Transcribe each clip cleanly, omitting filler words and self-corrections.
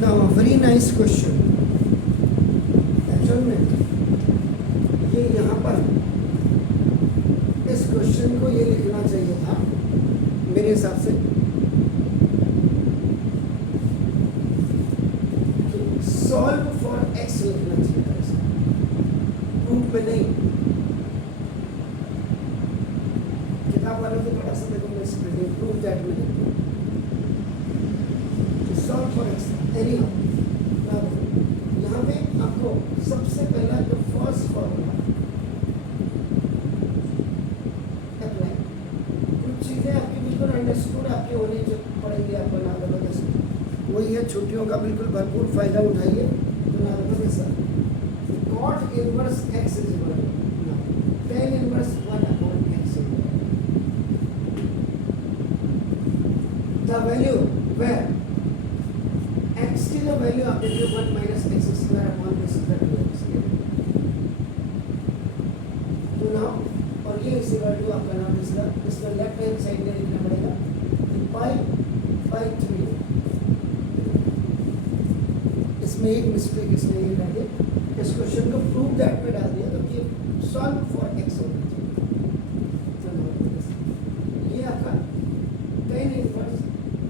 Now very nice question. Actual में ये यहाँ पर इस क्वेश्चन को ये लिखना चाहिए था मेरे हिसाब से, सॉल्व फॉर एक्स लिखना चाहिए था इसमें, प्रूफ में नहीं। किताब वालों को थोड़ा सा देखो, मैं इसमें प्रूफ दैट में लिखती हूँ सॉल्व फॉर एक्स। एनीहाउ यहाँ पे आपको सबसे पहला जो फर्स्ट फॉर्मूला अप्लाई, कुछ चीज़ें आपकी बिल्कुल अंडरस्टूड आपकी होनी जो पड़ेगी आपको ना जबरदस्ती, वही है छुट्टियों का बिल्कुल भरपूर फायदा उठाइए। तो ना जबरदस्त cot inverse X is equal to tan inverse 1/x the value where x की जो वैल्यू आप देखिए 1 minus x square upon this is the 2x। तो नाउ और ये इसी वैल्यू आपका नाम इसका लेफ्ट हैंड साइड में लिखना पड़ेगा पाई 3। इसमें एक मिस्टेक इसने ये कर दिया, इस क्वेश्चन को प्रूव दैट में डाल दिया, तो ये सॉल्व फॉर एक्स होना चाहिए। ये आपका 10 inverse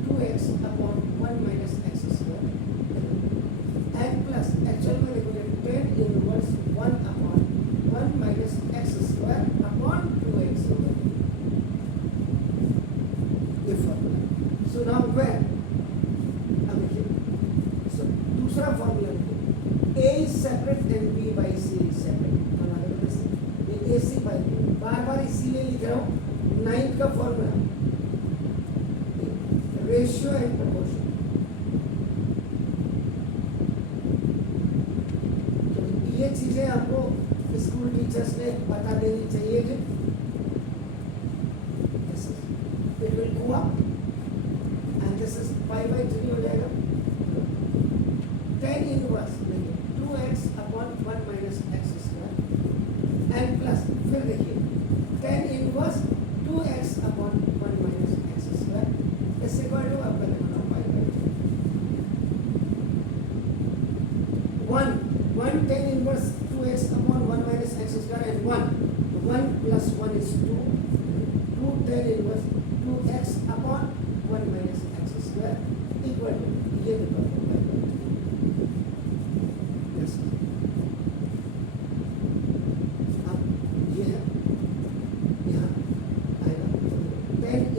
2x upon 1 minus x square and plus actual में देखो 10 inverse 1 upon 1 minus x square upon 2x होगा ये फॉर्मूला। सो नाउ वेयर अब देखिए, सो दूसरा फॉर्मूला देखिए, a is separate and b by c is separate। ये a c by b बार बार इसीलिए लिख रहा हूँ, 9th का फॉर्मूला रेशियो एंड प्रोपोर्शन। तो ये चीजें आपको स्कूल टीचर्स ने बता देनी चाहिए कि it will go up and this is pi by 3 हो जाएगा 10 inverse 2x upon 1 minus x square and plus फिर देखिए 10 inverse 2x upon 1 minus x square इस इक्वल टू आपका लिखना pi by 1 10 inverse 2x upon 1 minus x square and 1 plus 1 is 2 10 inverse 2x upon 1 minus x square equal to ये देखो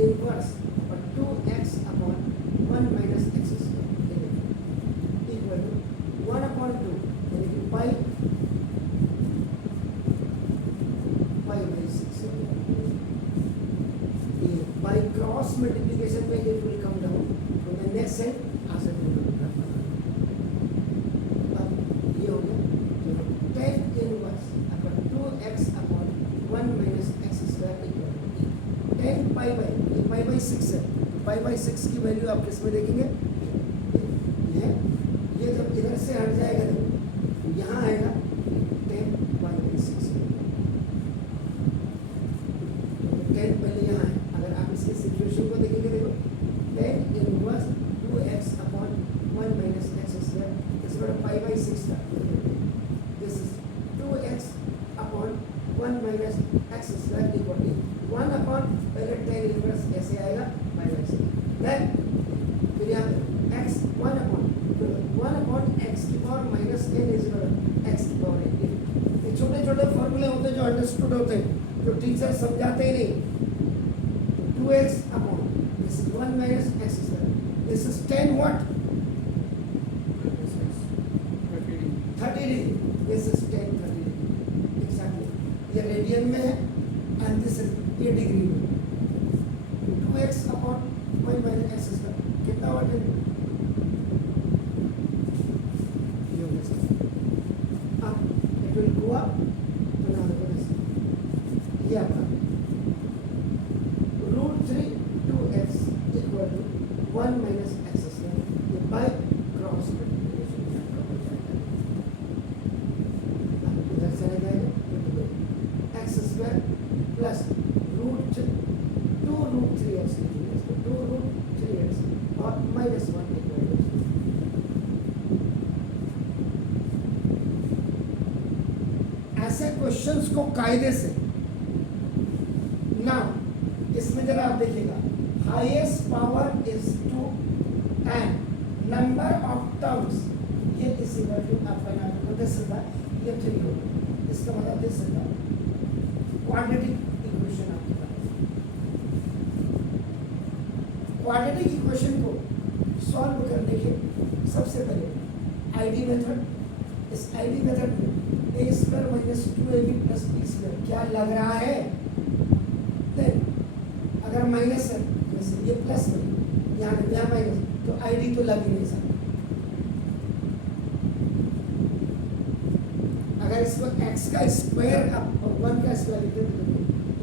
inverse और 2x upon 1 minus x square equal to 1 upon 2 यानी कि pi by 6। ये by cross multiplication में it will come down तो the next side आ सकते हैं। अब ये हो गया 10 inverse upon 2x upon 1 minus x square equal to 10 pi by 6 है, तो पाई बाय 6 की वैल्यू आप किस में देखेंगे, ये जब इधर से हट जाएगा तो यहाँ आएगा 10 पाई बाय 6। तो 10 पहले यहाँ है, अगर आप इसके सिचुएशन को देखेंगे देखो 10 inverse 2x upon 1 minus x square इस पर पाई बाय 6 था, this is 2x upon 1 minus x square equal to 1 upon पहले 10 इनवर्स ऐसे आएगा माइनस देन फिर यहाँ x 1 अपॉन x की power minus 10 is equal x की पावर 8। ये छोटे छोटे फॉर्मूले होते हैं जो अंडरस्टूड होते हैं, जो टीचर समझाते ही नहीं। 2x upon this is 1 minus x square this is 10 what 30 degree this is 10 30 degree exactly ये रेडियन में है एंड दिस इज ये डिग्री में 2x upon 1 minus x square कितना वाट है ये हो गया। अब इट विल गो अप तो ना ये आपका √3 2x equal to 1 minus x square ये बाय क्रॉस मल्टीप्लिकेशन हो जाएगा। अब इधर चला जाएगा एक्स स्क्वायर प्लस √3 क्वेश्चंस को कायदे से ना, इसमें जरा आप देखिएगा, highest power is 2 and number of terms, ये इज इक्वल टू आपका नाम को दिस इज द, ये 3 हो, इसका मतलब this is the quadratic equation आपके पास। क्वाड्रेटिक इक्वेशन को सॉल्व करने के सबसे पहले आईडी मेथड, इस आईडी मेथड में a square minus 2ab plus b square क्या लग रहा है, देन अगर माइनस है जैसे ये प्लस है, यहाँ माइनस, तो आईडी तो लग ही नहीं सकता। अगर इसको x का स्क्वायर आप 1 का स्क्वायर लिखते तो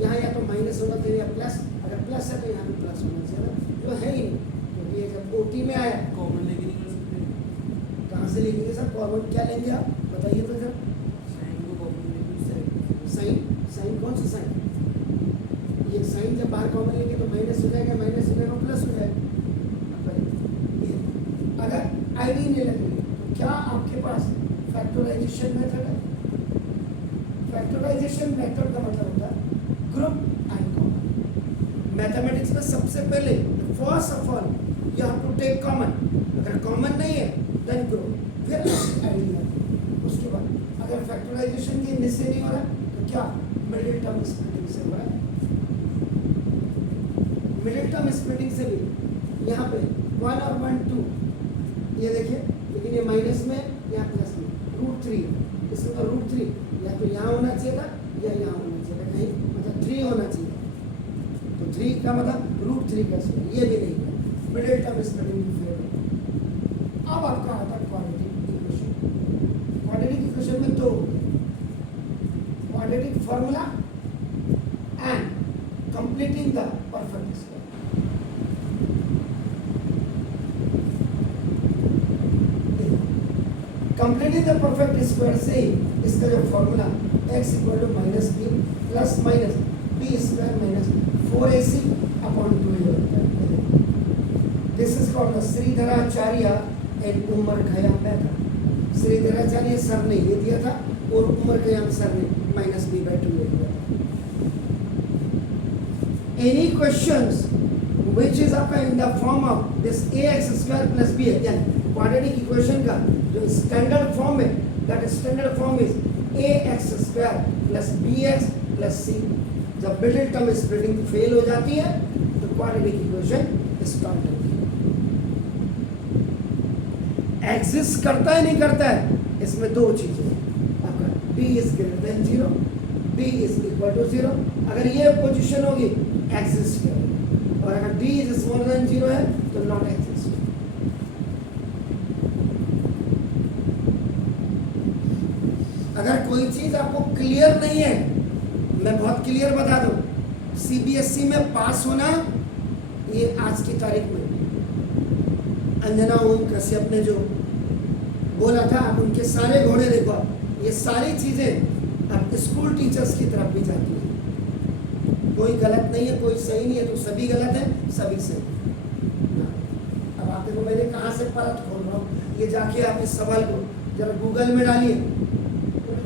यहाँ या तो माइनस होगा फिर या प्लस, अगर प्लस है तो यहाँ पे प्लस होना चाहिए, जो है ही नहीं, क्योंकि ये जब ओटी में आया कॉमन लेके नहीं कर सकते, कहाँ से लेंगे सर, कॉमन क्या लेंगे आप बताइए तो सर। साइन को कॉमन लेके उससे साइन, साइन कौन सा साइन, ये साइन जब बाहर कॉमन लेंगे तो माइनस हो जाएगा, माइनस हो जाएगा प्लस हो जाएगा। अगर आईडी नहीं लगेगी तो क्या आपके पास फैक्टराइजेशन मेथड है। फैक्टराइजेशन मेथड का मतलब होता है ग्रुप एंड कॉमन। मैथमेटिक्स में सबसे पहले first of all you have to take common, अगर कॉमन नहीं है देन ग्रुप, फिर आईडी। उसके बाद अगर फैक्टराइजेशन के इससे नहीं हो रहा तो क्या मिडिल टर्म स्प्लिटिंग से हो रहा है। मिडिल टर्म स्प्लिटिंग से भी यहाँ पे 1 और 1 2, ये देखिए, लेकिन ये माइनस में यहाँ प्लस में √3, इसमें तो √3 या तो यहाँ होना चाहिए था या यहाँ होना चाहिए था, कहीं मतलब 3 होना चाहिए, तो 3 का मतलब √3 का स्क्वायर, ये भी नहीं है, मिडिल टर्म स्प्लिटिंग फेल। अब आपका आता है क्वाड्रेटिक इक्वेशन। क्वाड्रेटिक इक्वेशन में दो quadratic formula and completing the perfect square. Completing the perfect square से इसका जो formula x equal to minus b plus minus b square minus 4ac upon 2a होता है। This is called the Shridharacharya and Omar Khayyam method. Shridharacharya sir ने ये दिया था और उमर खयाम सर ने माइनस बी बाई 2 दिया था। एनी क्वेश्चंस which is आपका in the form of this ax square plus b, यानी क्वाड्रेटिक इक्वेशन का जो स्टैंडर्ड फॉर्म है, that standard form is ax square plus bx plus c। जब middle term splitting fail हो जाती है तो क्वाड्रेटिक इक्वेशन स्टार्ट होती है। एग्जिस्ट करता है नहीं करता है, इसमें दो चीजें आपका b is greater than 0, b is equal to 0, अगर ये पोजीशन होगी एग्जिस्ट करेगा, और अगर d इज स्मॉलर देन 0 है तो नॉट एग्जिस्ट। अगर कोई चीज आपको क्लियर नहीं है, मैं बहुत क्लियर बता दूं, सीबीएसई में पास होना, ये आज की तारीख में अंजना ओम कश्यप ने जो बोला था, आप उनके सारे घोड़े देखो, ये सारी चीजें अब स्कूल टीचर्स की तरफ भी जाती है। कोई गलत नहीं है, कोई सही नहीं है, तो सभी गलत है, सभी सही। अब आप देखो, मैंने कहाँ से परत खोल रहा हूँ, ये जाके आप इस सवाल को जरा गूगल में डालिए,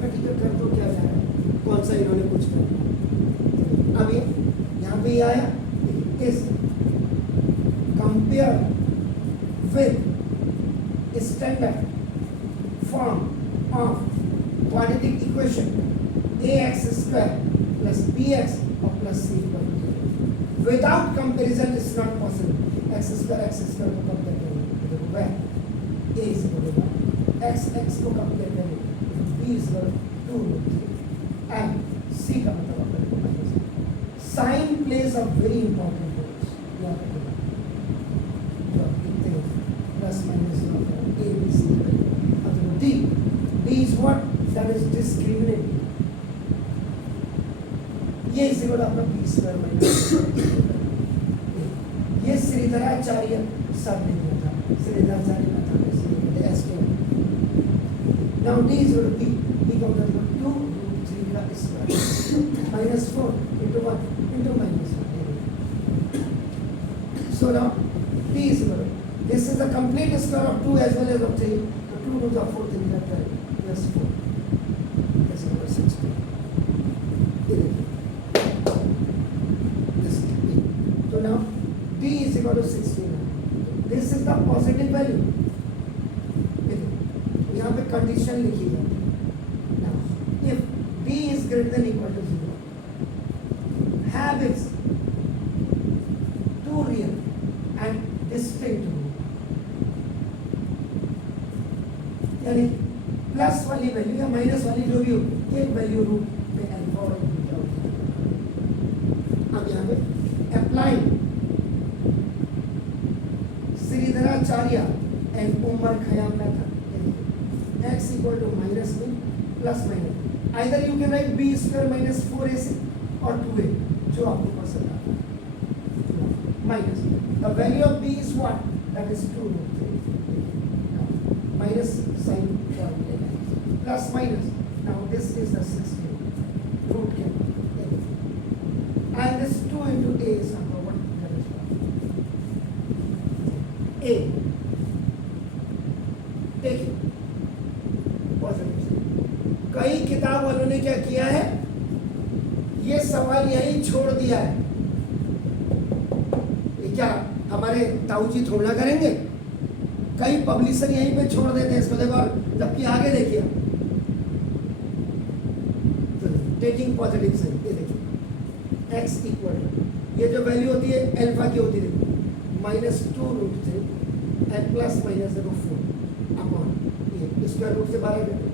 टीचर कर दो क्या जा रहा है, कौन सा इन्होंने कुछ कर। अब ये यहाँ पे आया, इस compare with standard form of quadratic equation ax square plus bx और plus c पर without comparison is not possible. x square को कंपेयर करेंगे, where a is equal to x को कंपेयर करेंगे, b is equal to 2 and c का मतलब sign plays a very important role. Plus minus a b c, d is what, that is discriminating। ये इसी को आपका b square minus, ये श्रीधराचार्य सब ने दिया था, श्रीधराचार्य ने था s के। Now d is equal to b का मतलब 2√3 का square minus 4 into 1 into minus 1। So now d is equal to, this is the complete square of 2 as well as of 3, so 2 to the 4 3 plus 4 is equal to 16। To 16 है। This is the positive value. यहाँ पे condition लिखी जाती है। Now, if b is greater than equal to 0, have its two real and distinct root, यानी plus वाली value या minus वाली जो भी हो, एक वैल्यू रूट में अल्फा और बीटा होती है। अब यहाँ पे applying Shridharacharya and Omar Khayyam method, x equal to minus b plus minus, either you can write b square minus 4ac or 2a, जो आपको पसंद आता है। Minus the value of b is what? That is 2 root 3. Minus sign plus minus. Now this is the 16 root can and this 2 into a is number 1. That is what? A. Take it. कई किताब वालों ने क्या किया है, ये सवाल यहीं छोड़ दिया है। ये क्या हमारे ताऊ जी थोड़ा करेंगे? कई पब्लिशर यहीं पे छोड़ देते हैं इसको। देखो, जबकि आगे देखिए, टेकिंग पॉजिटिव साइन, ये देखिए x इक्वल, ये जो वैल्यू होती है अल्फा की होती है -2 root 3 and plus minus 4 upon ये स्क्वायर रूट से बाहर करते।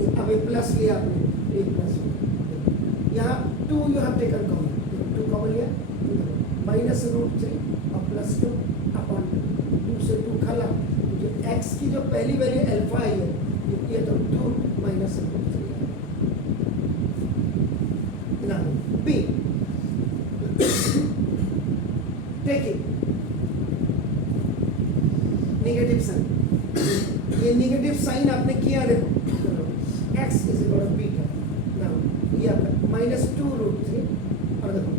अब ये प्लस लिया आपने, एक प्लस यहाँ 2 you have taken common, 2 common लिया, माइनस रूट 3 और प्लस 2 अपॉन 2 से 2 खला, जो x की जो पहली वैल्यू अल्फा आई है, ये तो 2 माइनस रूट 3 है। B टेकिंग नेगेटिव साइन, ये नेगेटिव साइन आपने किया, देखो x is equal to beta. Now ये आपका -2 रूट 3 और देखो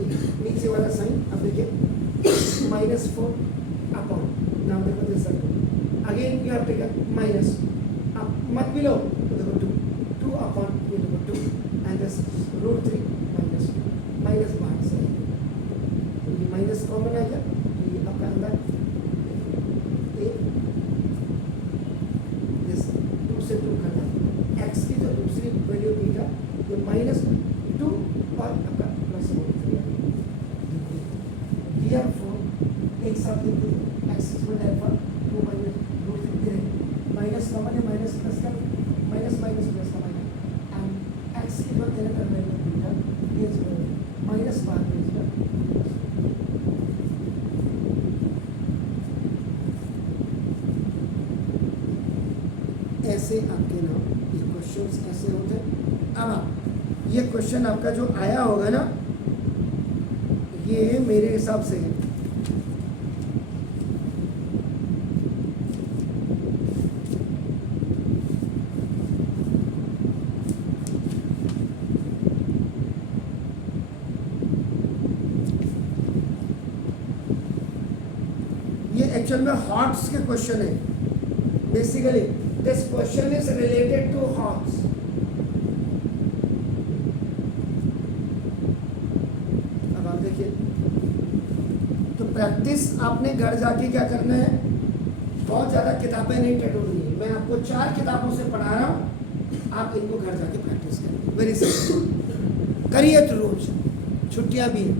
नीचे वाला साइन अब देखिए -4 अपॉन, नाउ देखो this sign again you have taken minus, अब मत मिलो तो देखो 2 अपॉन ये देखो 2 एंड दिस रूट 3 माइनस बाहर से तो ये माइनस कॉमन आ गया, तो ये आपका अंदर दिस 2 से 2 करना x की जो दूसरी वैल्यू बीटा, ये -2 और आपका प्लस रूट 3 है। एक साथ लिख दीजिए x equal to alpha 2 minus root 3 minus common है, माइनस प्लस का माइनस माइनस प्लस का माइनस एंड x की जो एनदर वैल्यू बीटा, ये माइनस बाद में इसका ऐसे आपके नाम ये क्वेश्चंस ऐसे होते हैं। अब ये क्वेश्चन आपका जो आया होगा ना, ये मेरे हिसाब से ये एक्चुअल में हॉट्स के क्वेश्चन है। Basically this question is related to HOTS. अब आप देखिए, तो प्रैक्टिस आपने घर जाके क्या करना है, बहुत ज़्यादा किताबें नहीं टटोलनी है। मैं आपको 4 किताबों से पढ़ा रहा हूँ, आप इनको घर जाके प्रैक्टिस करें। वेरी सिंपल, करिए तो रोज, छुट्टियाँ भी हैं।